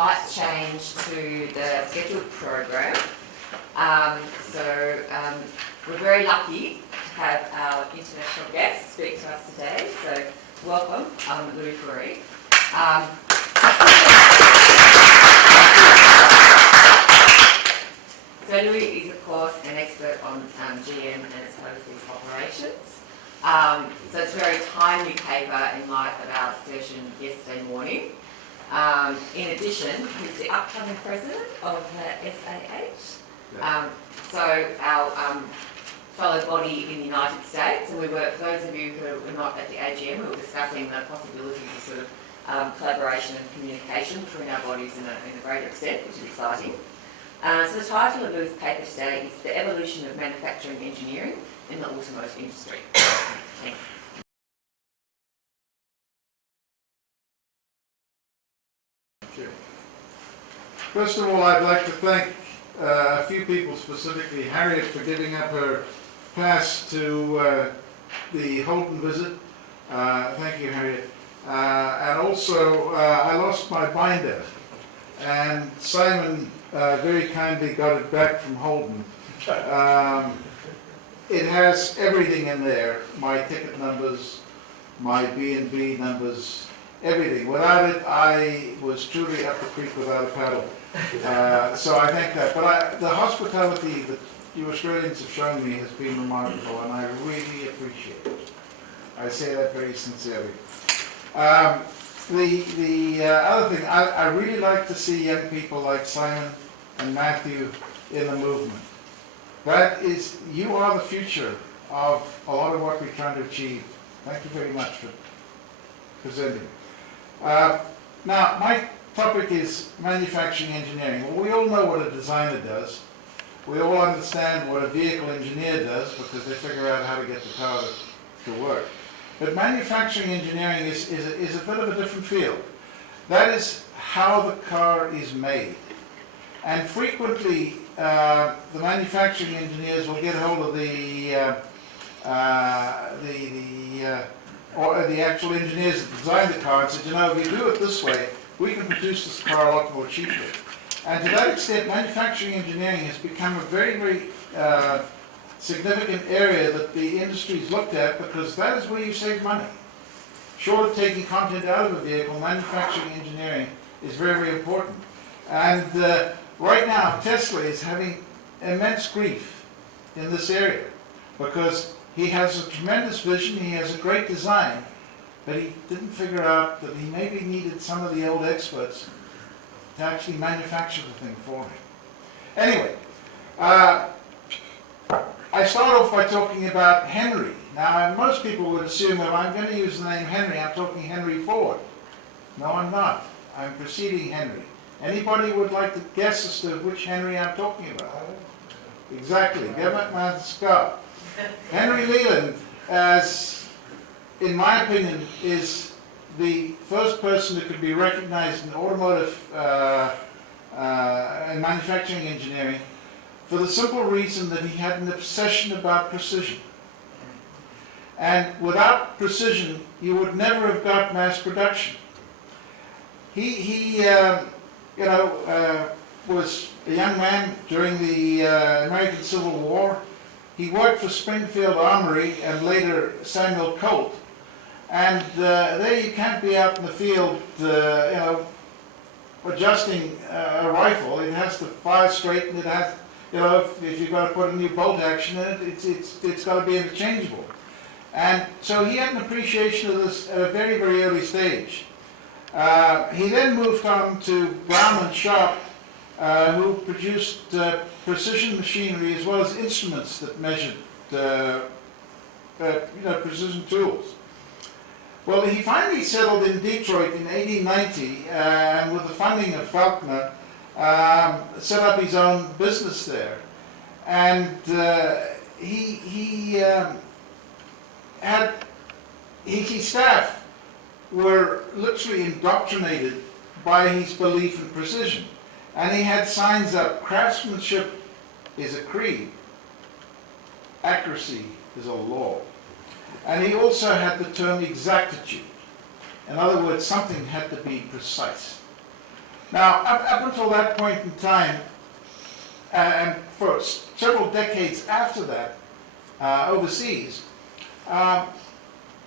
slight change to the scheduled program. We're very lucky to have our international guest speak to us today. So welcome, F Fourie. So Louis is, of course, an expert on GM and its overseas operations. So it's a very timely paper in light of our session yesterday morning. In addition, he's the upcoming president of the SAH. So our fellow body in the United States, and we were, for those of you who were not at the AGM, we were discussing the possibilities of sort of collaboration and communication between our bodies in a greater extent, which is exciting. So the title of Lou's paper today is The Evolution of Manufacturing Engineering in the Automotive Industry. Thank you. First of all, I'd like to thank a few people, specifically Harriet, for giving up her pass to the Holden visit. Thank you, Harriet. And also, I lost my binder, and Simon very kindly got it back from Holden. It has everything in there, my ticket numbers, my B&B numbers, everything. Without it, I was truly up the creek without a paddle. So I thank that. But the hospitality that you Australians have shown me has been remarkable, and I really appreciate it. I say that very sincerely. The other thing, I really like to see young people like Simon and Matthew in the movement. That is, you are the future of a lot of what we're trying to achieve. Thank you very much for presenting. Now, my topic is manufacturing engineering. Well, we all know what a designer does. We all understand what a vehicle engineer does because they figure out how to get the car to work. But manufacturing engineering is a bit of a different field. That is how the car is made. And frequently, the manufacturing engineers will get hold of the actual engineers that design the car and say, you know, if you do it this way, we can produce this car a lot more cheaply. And to that extent, manufacturing engineering has become a very, very significant area that the industry's looked at, because that is where you save money. Short of taking content out of a vehicle, manufacturing engineering is very, very important. And right now, Tesla is having immense grief in this area because he has a tremendous vision, he has a great design, but he didn't figure out that he maybe needed some of the old experts to actually manufacture the thing for him. Anyway, I start off by talking about Henry. Now, most people would assume if I'm going to use the name Henry, I'm talking Henry Ford. No, I'm not. I'm preceding Henry. Anybody would like to guess as to which Henry I'm talking about? Exactly. Government man Scott. Henry Leland, as in my opinion, is the first person that could be recognized in automotive and manufacturing engineering for the simple reason that he had an obsession about precision. And without precision, you would never have got mass production. He was a young man during the American Civil War. He worked for Springfield Armory and later Samuel Colt. And there you can't be out in the field, adjusting a rifle. It has to fire straight, and it has, if you've got to put a new bolt action in it, it's got to be interchangeable. And so he had an appreciation of this at a very, very early stage. He then moved on to Brown and Sharp, who produced precision machinery as well as instruments that measured precision tools. Well, he finally settled in Detroit in 1890, and with the funding of Faulkner, set up his own business there. And his staff were literally indoctrinated by his belief in precision. And he had signs up, craftsmanship is a creed, accuracy is a law. And he also had the term exactitude. In other words, something had to be precise. Now, up until that point in time, and for several decades after that, overseas,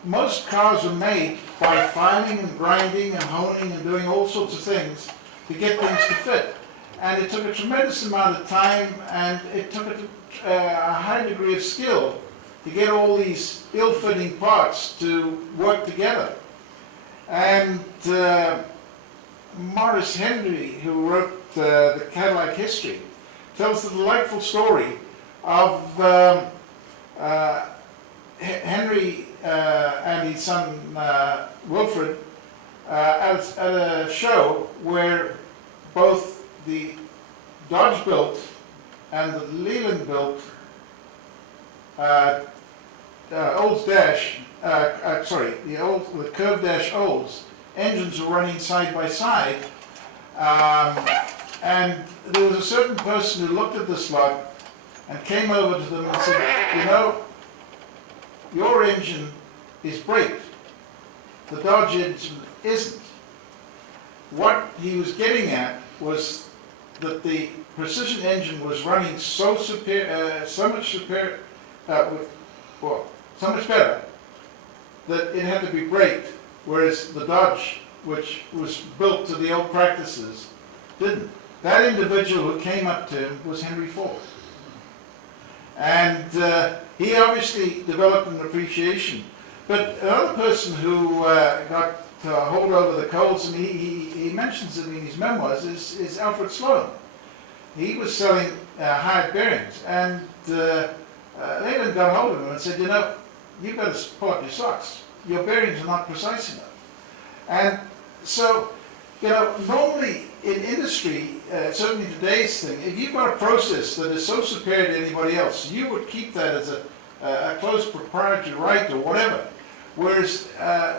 most cars were made by filing and grinding and honing and doing all sorts of things to get things to fit. And it took a tremendous amount of time, and it took a high degree of skill to get all these ill-fitting parts to work together. And Morris Henry, who wrote the Cadillac History, tells the delightful story of Henry and his son Wilfred at a show where both the Dodge built and the Leland built Olds Dash, the Curve Dash Olds engines were running side by side, and there was a certain person who looked at this lot and came over to them and said, you know, your engine is braked, the Dodge engine isn't. What he was getting at was that the precision engine was running so much better that it had to be braked, whereas the Dodge, which was built to the old practices, didn't. That individual who came up to him was Henry Ford. And he obviously developed an appreciation. But another person who got hold over the coals, and he mentions it in his memoirs, is Alfred Sloan. He was selling hired bearings, and Leland got hold of him and said, you know, you better pull up your socks. Your bearings are not precise enough. And so, you know, normally in industry, certainly today's thing, if you've got a process that is so superior to anybody else, you would keep that as a close proprietary right or whatever. Whereas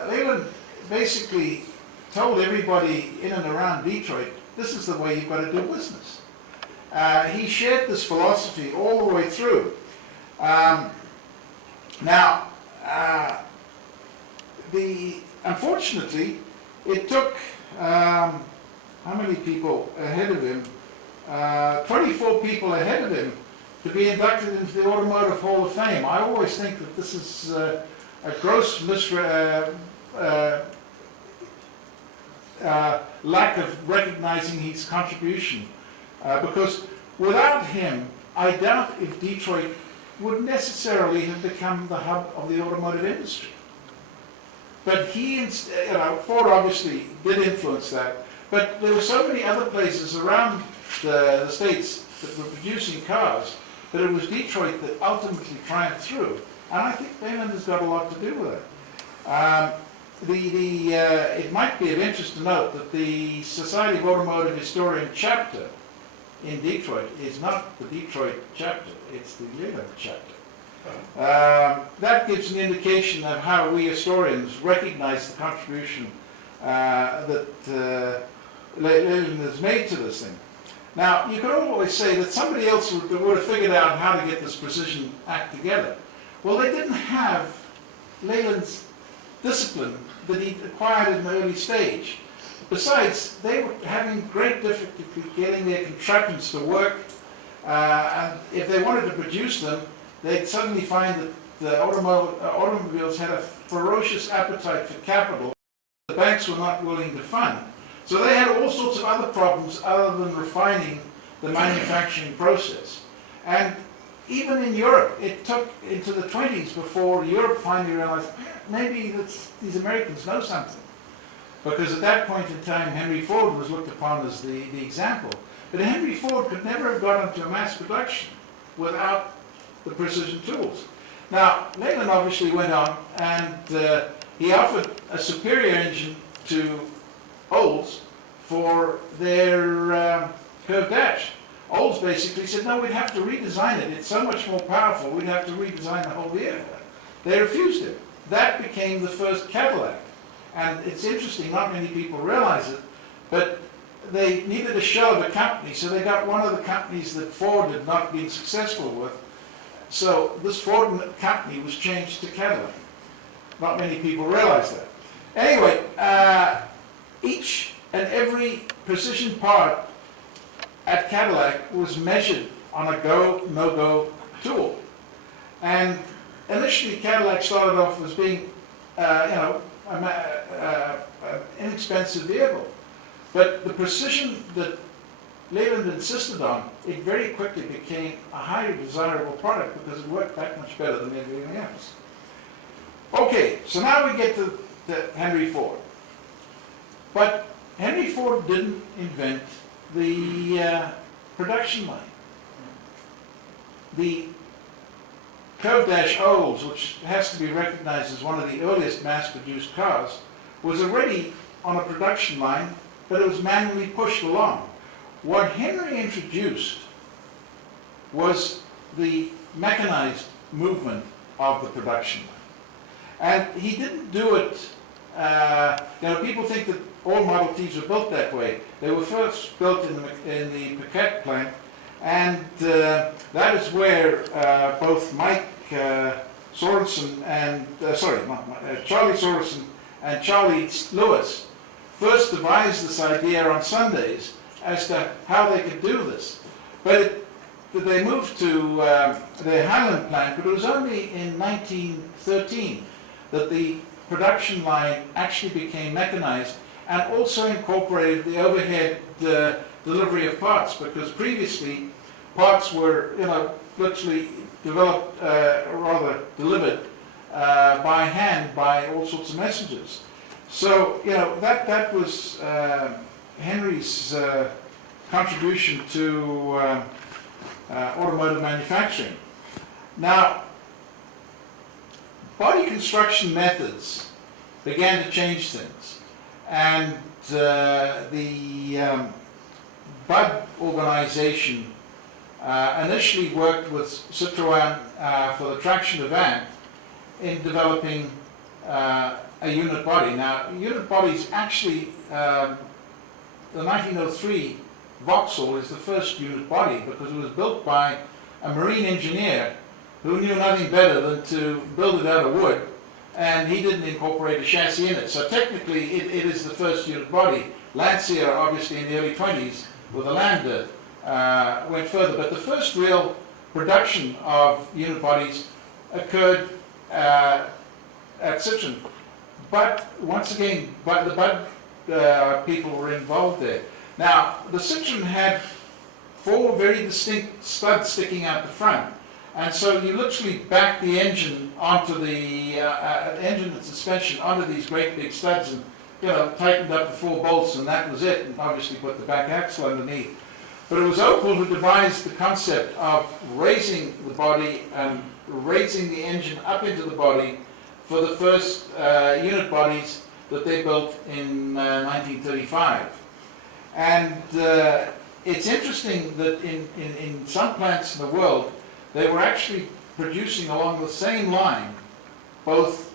Leland basically told everybody in and around Detroit, this is the way you've got to do business. He shared this philosophy all the way through. Now, unfortunately, it took how many people ahead of him? 24 people ahead of him to be inducted into the Automotive Hall of Fame. I always think that this is a gross lack of recognizing his contribution, because without him, I doubt if Detroit would necessarily have become the hub of the automotive industry. But Ford obviously did influence that, but there were so many other places around the states that were producing cars that it was Detroit that ultimately triumphed through. And I think Leland has got a lot to do with it. It might be of interest to note that the Society of Automotive Historian chapter in Detroit is not the Detroit chapter, it's the Leland chapter. That gives an indication of how we historians recognize the contribution that Leland has made to this thing. Now, you could always say that somebody else would have figured out how to get this precision act together. Well, they didn't have Leland's discipline that he acquired in the early stage. Besides, they were having great difficulty getting their contraptions to work, and if they wanted to produce them, they'd suddenly find that the automobiles had a ferocious appetite for capital the banks were not willing to fund. So they had all sorts of other problems other than refining the manufacturing process. And even in Europe, it took into the 20s before Europe finally realized, maybe these Americans know something. Because at that point in time, Henry Ford was looked upon as the example. But Henry Ford could never have got into a mass production without the precision tools. Now, Leland obviously went on and he offered a superior engine to Olds for their curved dash. Olds basically said, no, we'd have to redesign it. It's so much more powerful, we'd have to redesign the whole vehicle. They refused it. That became the first Cadillac. And it's interesting, not many people realize it, but they needed a shell of a company, so they got one of the companies that Ford had not been successful with. So this Ford company was changed to Cadillac. Not many people realize that. Anyway, each and every precision part at Cadillac was measured on a go, no-go tool. And initially Cadillac started off as being, an inexpensive vehicle. But the precision that Leyland insisted on, it very quickly became a highly desirable product because it worked that much better than everything else. Okay, so now we get to Henry Ford. But Henry Ford didn't invent the production line. The curved dash Olds, which has to be recognized as one of the earliest mass-produced cars, was already on a production line, but it was manually pushed along. What Henry introduced was the mechanized movement of the production line. And he didn't do it, people think that all Model Ts were built that way. They were first built in the Paquette plant, and that is where both Charlie Sorensen and Charlie Lewis first devised this idea on Sundays as to how they could do this. But they moved to their Highland plant, but it was only in 1913 that the production line actually became mechanized and also incorporated the overhead delivery of parts, because previously parts were literally developed, delivered by hand by all sorts of messengers. So that was Henry's contribution to automotive manufacturing. Now, body construction methods began to change things, and the Budd organization initially worked with Citroën for the traction avant in developing a unit body. Now, unit bodies actually, the 1903 Vauxhall is the first unit body because it was built by a marine engineer who knew nothing better than to build it out of wood, and he didn't incorporate a chassis in it. So technically it is the first unit body. Lancia, obviously in the early 20s, with the Lander, went further. But the first real production of unit bodies occurred at Citroën. But once again, the Budd people were involved there. Now, the Citroën had 4 very distinct studs sticking out the front. And so you literally back the engine onto the engine and suspension onto these great big studs and tightened up the 4 bolts, and that was it, and obviously put the back axle underneath. But it was Opel who devised the concept of raising the body and raising the engine up into the body for the first unit bodies that they built in 1935. And it's interesting that in some plants in the world, they were actually producing along the same line both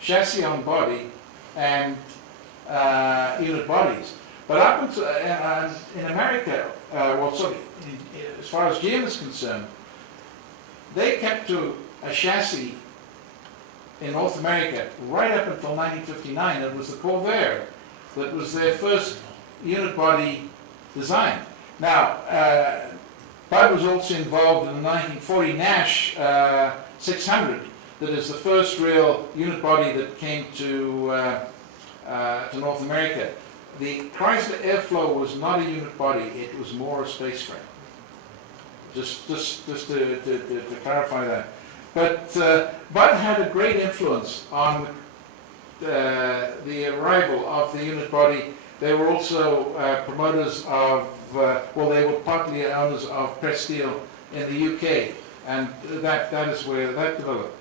chassis on body and unit bodies. But up until, in America, as far as GM is concerned, they kept to a chassis in North America right up until 1959. It was the Corvair that was their first unit body design. Now, Budd was also involved in the 1940 Nash 600, that is the first real unit body that came to North America. The Chrysler Airflow was not a unit body; it was more a space frame. Just to clarify that. But Budd had a great influence on the arrival of the unit body. They were also promoters of, they were partly owners of Press Steel in the UK, and that is where that developed.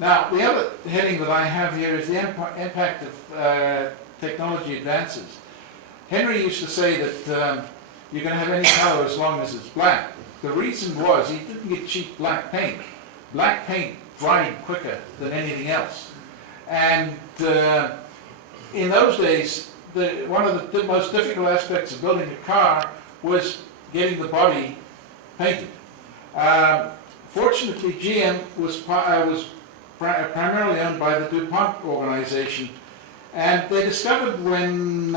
Now, the other heading that I have here is the impact of technology advances. Henry used to say that you can have any color as long as it's black. The reason was he didn't get cheap black paint. Black paint dried quicker than anything else. And in those days, one of the most difficult aspects of building a car was getting the body painted. Fortunately, GM was primarily owned by the DuPont organization, and they discovered when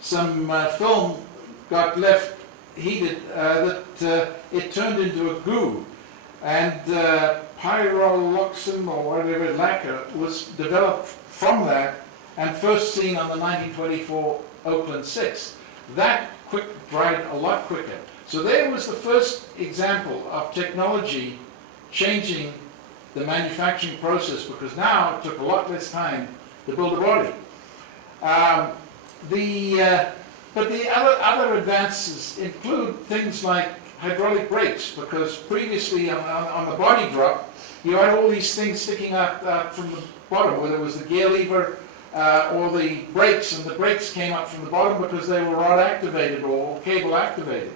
some film got left heated that it turned into a goo, and pyroloxin or whatever lacquer was developed from that and first seen on the 1924 Oakland 6. That dried a lot quicker. So there was the first example of technology changing the manufacturing process, because now it took a lot less time to build a body. But the other advances include things like hydraulic brakes, because previously on the body drop, you had all these things sticking out from the bottom, whether it was the gear lever or the brakes, and the brakes came up from the bottom because they were rod activated or cable activated.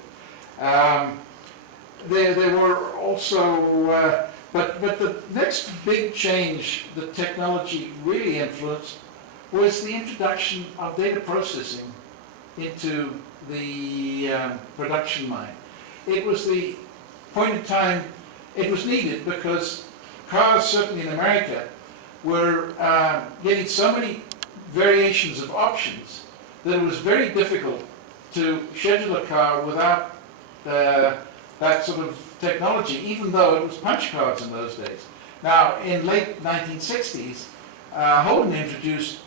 There were also, but the next big change that technology really influenced was the introduction of data processing into the production line. It was the point in time it was needed, because cars, certainly in America, were getting so many variations of options that it was very difficult to schedule a car without that sort of technology, even though it was punch cards in those days. Now, in late 1960s, Holden introduced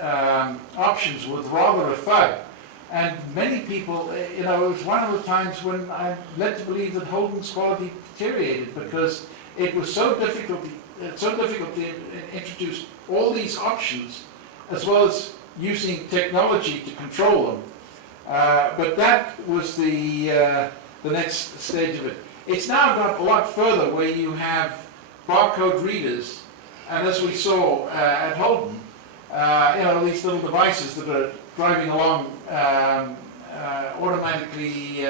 options with rather a thud. And many people, it was one of the times when I'm led to believe that Holden's quality deteriorated, because it was so difficult to introduce all these options, as well as using technology to control them. But that was the next stage of it. It's now got a lot further, where you have barcode readers, and as we saw at Holden, these little devices that are driving along automatically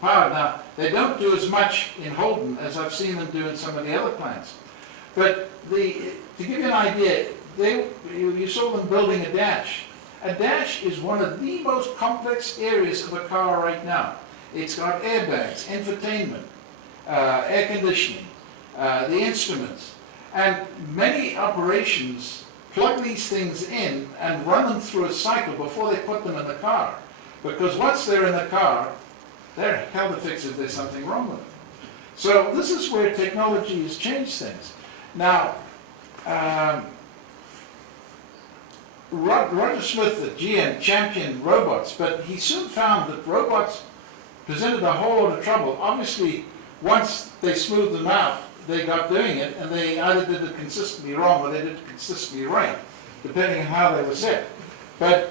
powered. Now, they don't do as much in Holden as I've seen them do in some of the other plants. But to give you an idea, you saw them building a dash. A dash is one of the most complex areas of a car right now. It's got airbags, infotainment, air conditioning, the instruments, and many operations plug these things in and run them through a cycle before they put them in the car. Because once they're in the car, they're hell to fix if there's something wrong with them. So this is where technology has changed things. Now, Roger Smith at GM championed robots, but he soon found that robots presented a whole lot of trouble. Obviously, once they smoothed them out, they got doing it, and they either did it consistently wrong or they did it consistently right, depending on how they were set. But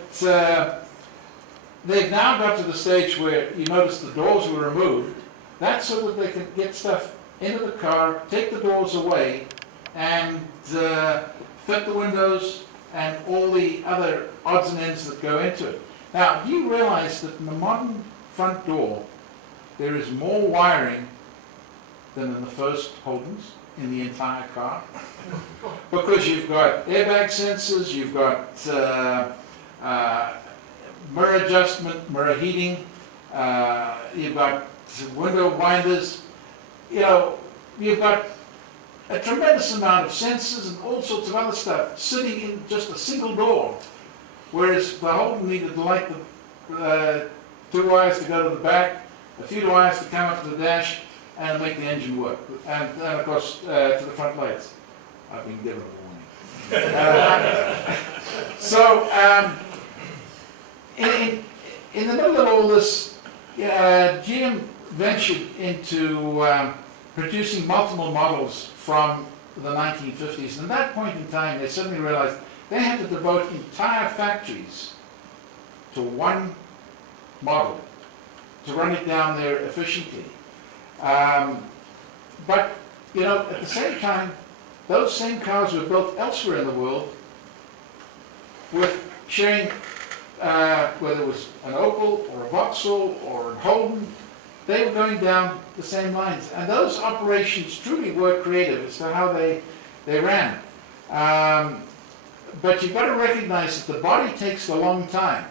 they've now got to the stage where you notice the doors were removed. That's so that they can get stuff into the car, take the doors away, and fit the windows and all the other odds and ends that go into it. Now, do you realize that in the modern front door, there is more wiring than in the first Holdens in the entire car? Because you've got airbag sensors, you've got mirror adjustment, mirror heating, you've got window winders, you've got a tremendous amount of sensors and all sorts of other stuff sitting in just a single door, whereas the Holden needed to light the 2 wires to go to the back, a few wires to come up to the dash, and make the engine work, and of course to the front lights. I've been given a warning. So in the middle of all this, GM ventured into producing multiple models from the 1950s. And at that point in time, they suddenly realized they had to devote entire factories to one model to run it down there efficiently. But, at the same time, those same cars were built elsewhere in the world with sharing, whether it was an Opel or a Vauxhall or a Holden, they were going down the same lines. And those operations truly were creative as to how they ran. But you've got to recognize that the body takes a long time.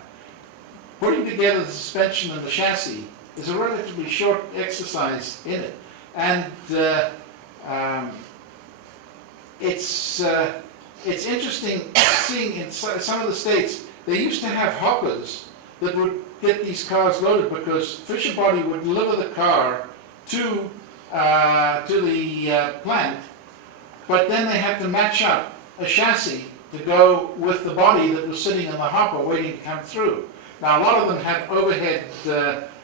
Putting together the suspension and the chassis is a relatively short exercise in it. And it's interesting seeing in some of the states, they used to have hoppers that would get these cars loaded, because Fisher Body would deliver the car to the plant, but then they had to match up a chassis to go with the body that was sitting in the hopper waiting to come through. Now, a lot of them had overhead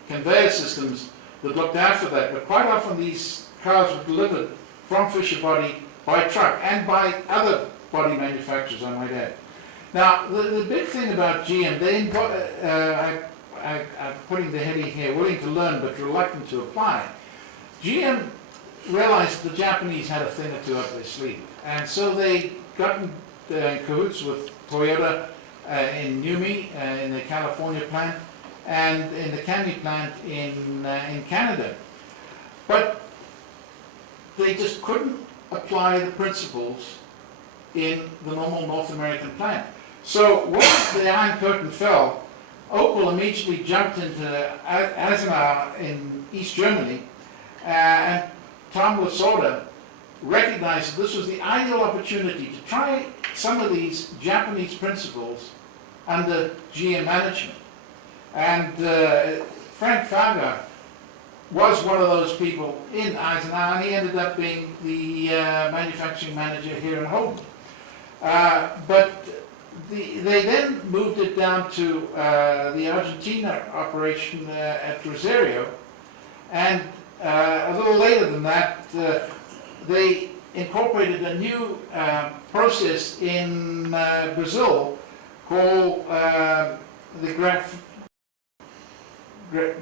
conveyor systems that looked after that, but quite often these cars were delivered from Fisher Body by truck and by other body manufacturers, I might add. Now, the big thing about GM, I'm putting the heading here, willing to learn but reluctant to apply. GM realized the Japanese had a thing or two up their sleeve, and so they got in cahoots with Toyota in Numi, in the California plant, and in the Kami plant in Canada. But they just couldn't apply the principles in the normal North American plant. So when the Iron Curtain fell, Opel immediately jumped into Eisenach in East Germany, and Tom Lasorda recognized that this was the ideal opportunity to try some of these Japanese principles under GM management. And Frank Fager was one of those people in Eisenach, and he ended up being the manufacturing manager here in Holden. But they then moved it down to the Argentina operation at Rosario, and a little later than that, they incorporated a new process in Brazil called the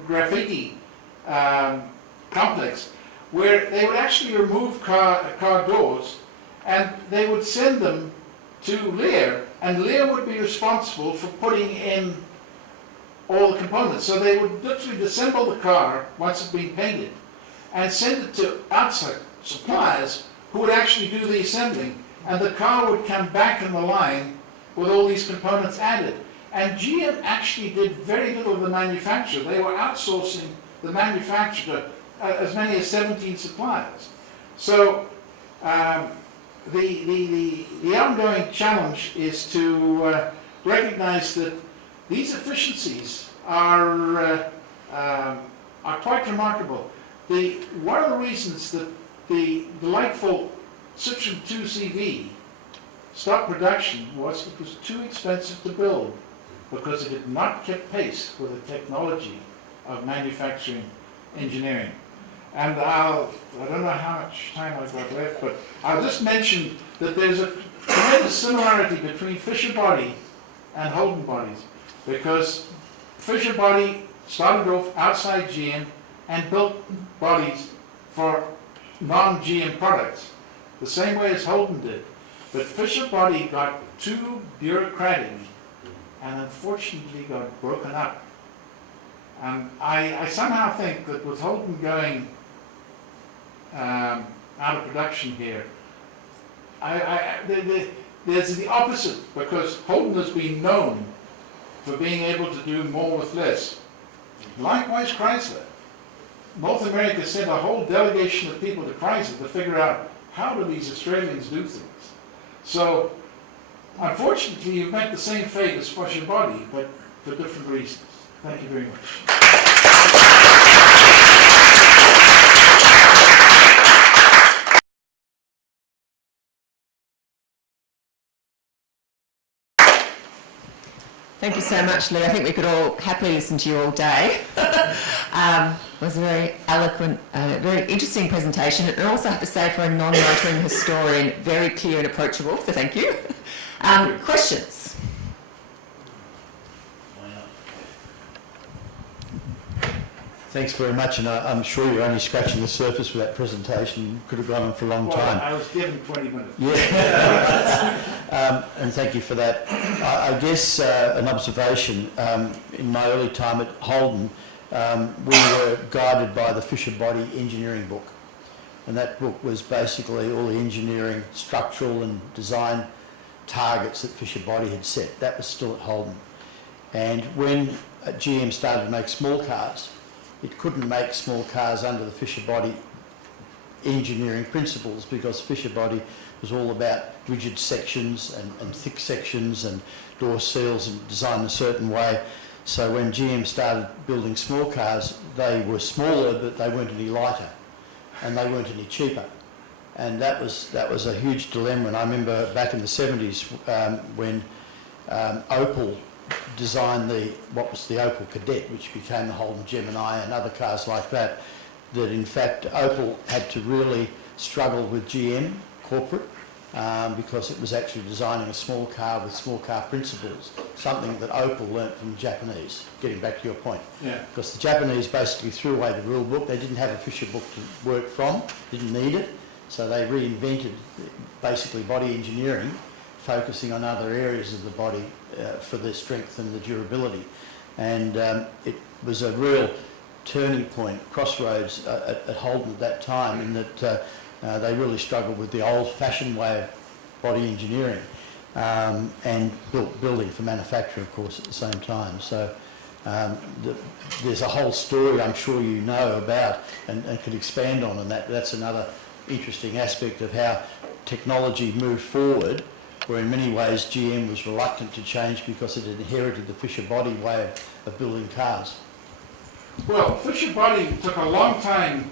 graffiti complex, where they would actually remove car doors, and they would send them to Lear, and Lear would be responsible for putting in all the components. So they would literally disassemble the car once it's been painted and send it to outside suppliers who would actually do the assembling, and the car would come back in the line with all these components added. And GM actually did very little of the manufacture. They were outsourcing the manufacture to as many as 17 suppliers. So the ongoing challenge is to recognize that these efficiencies are quite remarkable. One of the reasons that the delightful Citroen 2CV stopped production was it was too expensive to build, because it had not kept pace with the technology of manufacturing engineering. And I don't know how much time I've got left, but I'll just mention that there's a tremendous similarity between Fisher Body and Holden bodies, because Fisher Body started off outside GM and built bodies for non-GM products, the same way as Holden did. But Fisher Body got too bureaucratic and unfortunately got broken up. And I somehow think that with Holden going out of production here, there's the opposite, because Holden has been known for being able to do more with less. Likewise Chrysler. North America sent a whole delegation of people to Chrysler to figure out how do these Australians do things. So unfortunately you've met the same fate as Fisher Body, but for different reasons. Thank you very much. Thank you so much, Lee. I think we could all happily listen to you all day. It was a very eloquent, very interesting presentation, and I also have to say, for a non-motoring historian, very clear and approachable, so thank you. Questions? Thanks very much, and I'm sure you're only scratching the surface with that presentation. You could have gone on for a long time. I was given 20 minutes. Yeah. And thank you for that. I guess an observation, in my early time at Holden, we were guided by the Fisher Body engineering book. And that book was basically all the engineering, structural and design targets that Fisher Body had set. That was still at Holden. And when GM started to make small cars, it couldn't make small cars under the Fisher Body engineering principles, because Fisher Body was all about rigid sections and thick sections and door seals and designed a certain way. So when GM started building small cars, they were smaller, but they weren't any lighter, and they weren't any cheaper. And that was a huge dilemma. And I remember back in the 70s when Opel designed what was the Opel Kadett, which became the Holden Gemini and other cars like that, that in fact Opel had to really struggle with GM corporate because it was actually designing a small car with small car principles, something that Opel learnt from the Japanese, getting back to your point. Yeah. Because the Japanese basically threw away the rule book. They didn't have a Fisher book to work from, didn't need it, so they reinvented basically body engineering, focusing on other areas of the body for the strength and the durability. And it was a real turning point, crossroads at Holden at that time, in that they really struggled with the old-fashioned way of body engineering and building for manufacture, of course, at the same time. So there's a whole story I'm sure you know about and could expand on, and that's another interesting aspect of how technology moved forward, where in many ways GM was reluctant to change because it had inherited the Fisher body way of building cars. Well, Fisher body took a long time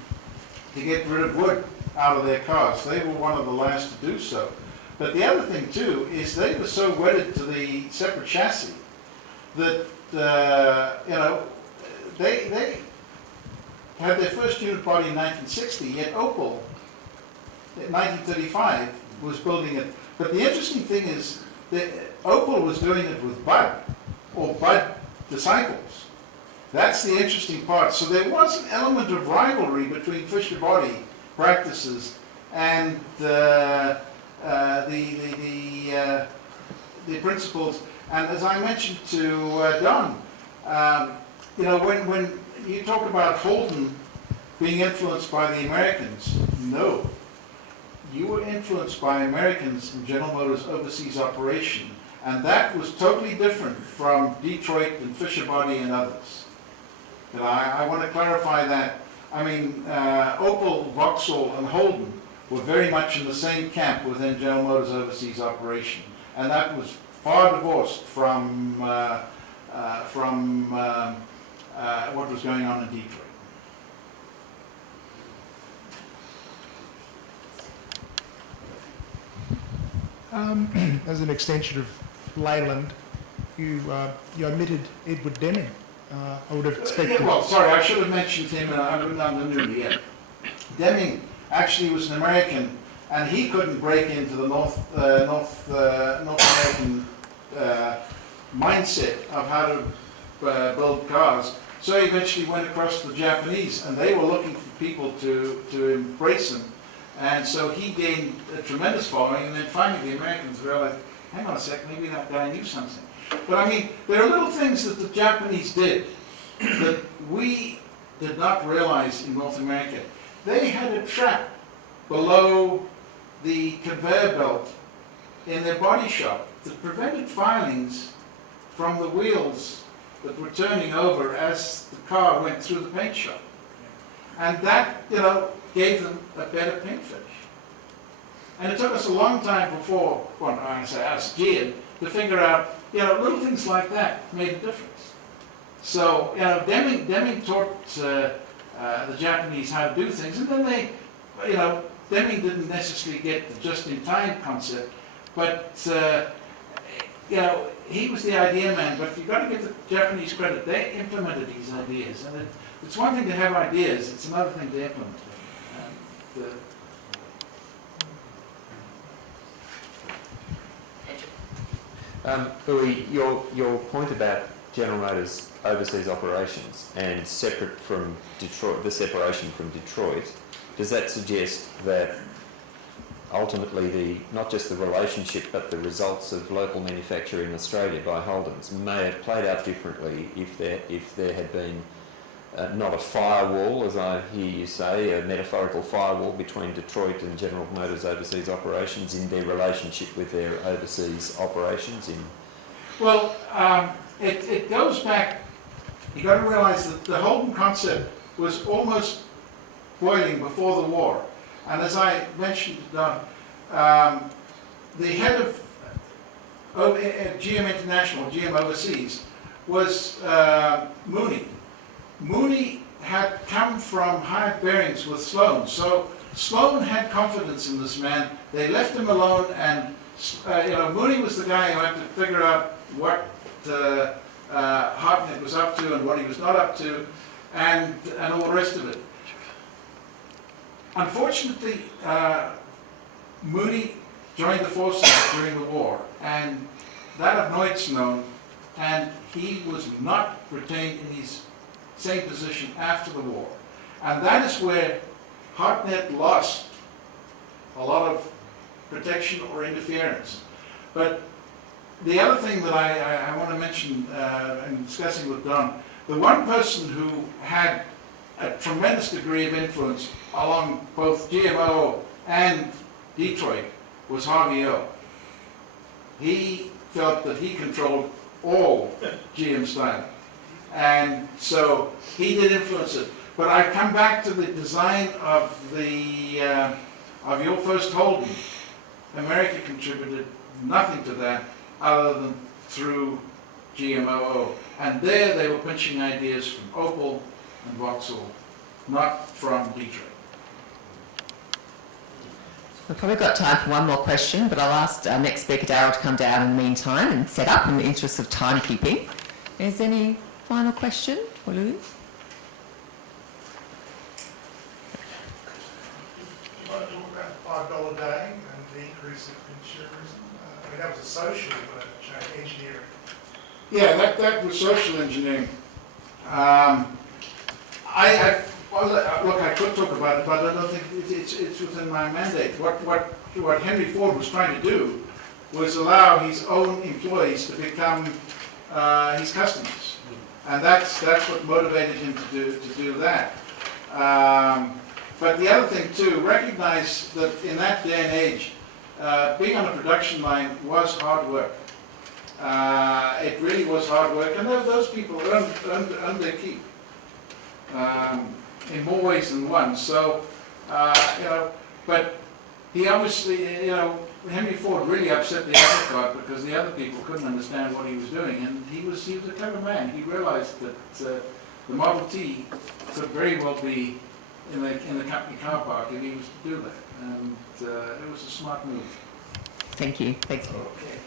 to get rid of wood out of their cars. They were one of the last to do so. But the other thing too is they were so wedded to the separate chassis that they had their first unit body in 1960, yet Opel in 1935 was building it. But the interesting thing is that Opel was doing it with Bud, or Bud disciples. That's the interesting part. So there was an element of rivalry between Fisher body practices and the principles. And as I mentioned to Don, when you talk about Holden being influenced by the Americans, no. You were influenced by Americans in General Motors' overseas operation, and that was totally different from Detroit and Fisher body and others. And I want to clarify that. I mean, Opel, Vauxhall, and Holden were very much in the same camp within General Motors' overseas operation, and that was far divorced from what was going on in Detroit. As an extension of Leyland, you omitted Edward Deming. I would have expected... Well, sorry, I should have mentioned him, and I wouldn't have known yet. Deming actually was an American, and he couldn't break into the North American mindset of how to build cars. So he eventually went across to the Japanese, and they were looking for people to embrace him. And so he gained a tremendous following, and then finally the Americans realized, hang on a sec, maybe that guy knew something. But I mean, there are little things that the Japanese did that we did not realize in North America. They had a trap below the conveyor belt in their body shop that prevented filings from the wheels that were turning over as the car went through the paint shop. And that, gave them a better paint finish. And it took us a long time before, well, I say us, GM, to figure out, little things like that made a difference. So, Deming taught the Japanese how to do things, and then they, Deming didn't necessarily get the just-in-time concept, but, he was the idea man, but you've got to give the Japanese credit. They implemented these ideas, and it's one thing to have ideas, it's another thing to implement them. Fourie, your point about General Motors overseas operations and separate from Detroit, the separation from Detroit, does that suggest that ultimately not just the relationship but the results of local manufacture in Australia by Holdens may have played out differently if there had been not a firewall, as I hear you say, a metaphorical firewall between Detroit and General Motors overseas operations in their relationship with their overseas operations in... Well, it goes back, you've got to realize that the Holden concept was almost boiling before the war. And as I mentioned, the head of GM International, GM Overseas, was Mooney. Mooney had come from higher bearings with Sloan, so Sloan had confidence in this man. They left him alone, and Mooney was the guy who had to figure out what Hartnett was up to and what he was not up to, and all the rest of it. Unfortunately, Mooney joined the forces during the war, and that annoyed Sloan, and he was not retained in his same position after the war. And that is where Hartnett lost a lot of protection or interference. But the other thing that I want to mention in discussing with Don, the one person who had a tremendous degree of influence along both GMO and Detroit was Harvey O. He felt that he controlled all GM styling, and so he did influence it. But I come back to the design of your first Holden. America contributed nothing to that other than through GMOO. And there they were pinching ideas from Opel and Vauxhall, not from Detroit. We've probably got time for one more question, but I'll ask our next speaker, Darryl, to come down in the meantime and set up in the interest of timekeeping. Is there any final question for Louis? You want to talk about the $5 day and the increase of consumerism? I mean, that was a social engineering. Yeah, that was social engineering. Look, I could talk about it, but I don't think it's within my mandate. What Henry Ford was trying to do was allow his own employees to become his customers, and that's what motivated him to do that. But the other thing too, recognize that in that day and age, being on a production line was hard work. It really was hard work, and those people earned their keep in more ways than one. So, but he obviously, Henry Ford really upset the apple cart because the other people couldn't understand what he was doing, and he was a clever man. He realized that the Model T could very well be in the company car park if he was to do that, and it was a smart move. Thank you. Thanks. Okay.